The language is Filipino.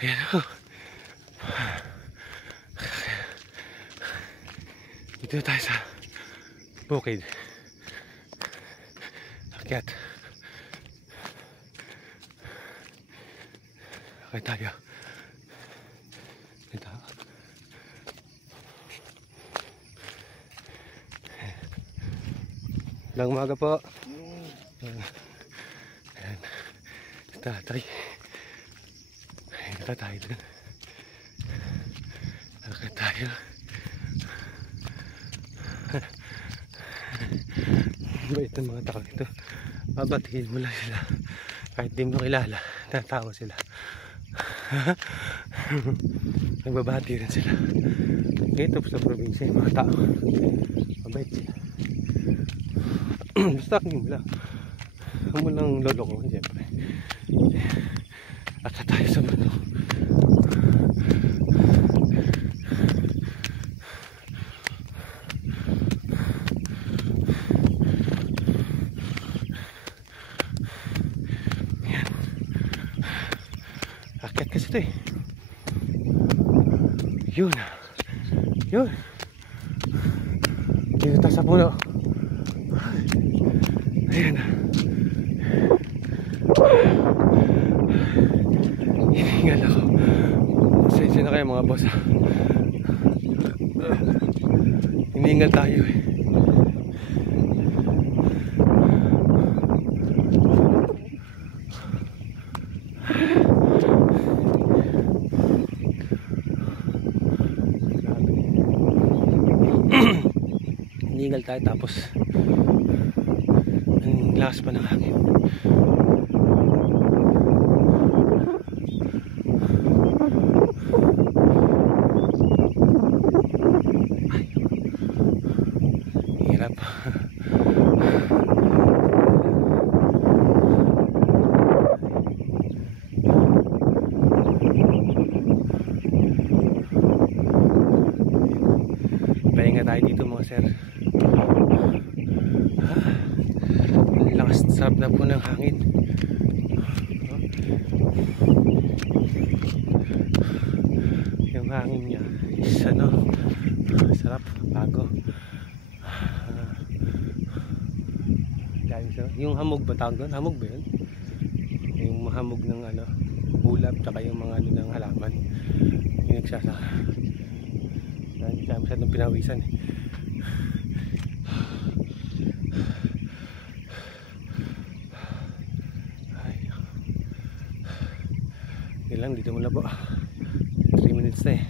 Ayan o. Dito tayo sa bukid. Akyat. Okay tayo. Dito. Lang umaga po. Ayan. Tatay. Ayan tayo dun. Akyat tayo. Bait ng mga tao dito. Babatiin mo lang sila. Kahit di mo kilala, tatawa sila. Nagbabati rin sila. Ito sa probinsya yung mga tao. Mabait sila. Basta akin mo lang. Huwag mo lang lolo ko, siyempre. At tayo sa mundo. Akyat kasi ito eh. Yun. Yun. Dito tayo sa puno. Ayan. Hiningal ako. Sensya na kayo mga boss. Hiningal tayo eh. Hinihingal tayo tapos ang lakas pa ng hangin. Hirap. Pahinga tayo dito mga sir. Lakas, sarap na po ng hangin. Yung hangin niya is ano, sarap, bago. Yung hamog ba tawag doon? Hamog ba yun? Yung hamog ng ano, ulap tsaka yung mga ano ng halaman. Yung nagsasaka. Hindi tayo masyadong pinawisan eh. Lang dito muna po 3 minutes na eh.